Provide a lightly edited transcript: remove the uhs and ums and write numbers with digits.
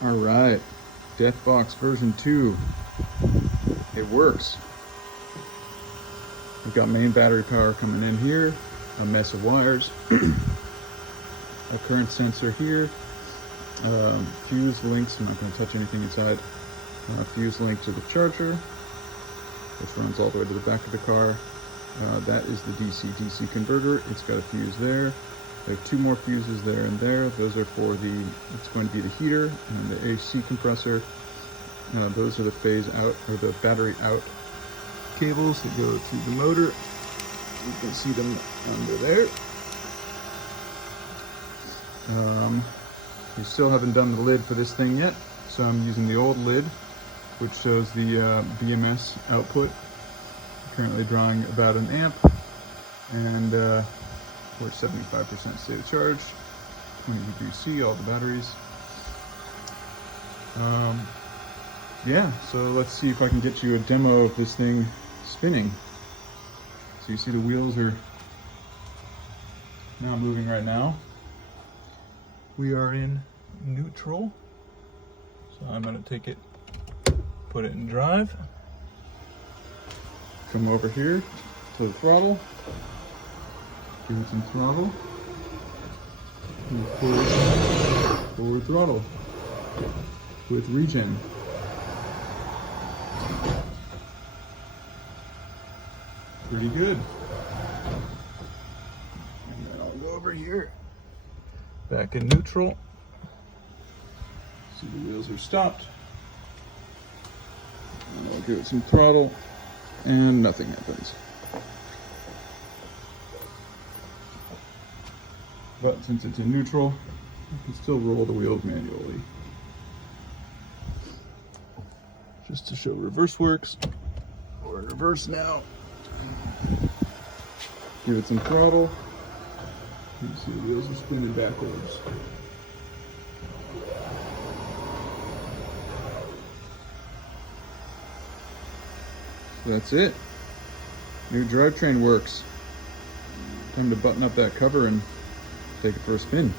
All right, Deathbox version 2. It works. We've got main battery power coming in here, a mess of wires, a current sensor here, fuse links. I'm not going to touch anything inside. Fuse link to the charger, which runs all the way to the back of the car. That is the DC-DC converter. It's got a fuse there. There are 2 more fuses there and there. Those are for it's going to be the heater and the AC compressor. Those are the phase out, or the battery out cables that go to the motor. You can see them under there. We still haven't done the lid for this thing yet, so I'm using the old lid, which shows the BMS output. Currently drawing about an amp, and we're 75% state of charge, 20 UC, all the batteries. Yeah, so let's see if I can get you a demo of this thing spinning. So you see the wheels are now moving right now. We are in neutral, so I'm going to take it, put it in drive. Come over here to the throttle, give it some throttle, and forward throttle with regen. Pretty good. And then I'll go over here, back in neutral. See, the wheels are stopped. And I'll give it some throttle, and nothing happens. But since it's in neutral, you can still roll the wheels manually. Just to show reverse works. We're in reverse now. Give it some throttle. You can see the wheels are spinning backwards. So that's it. New drivetrain works. Time to button up that cover and take it for a spin.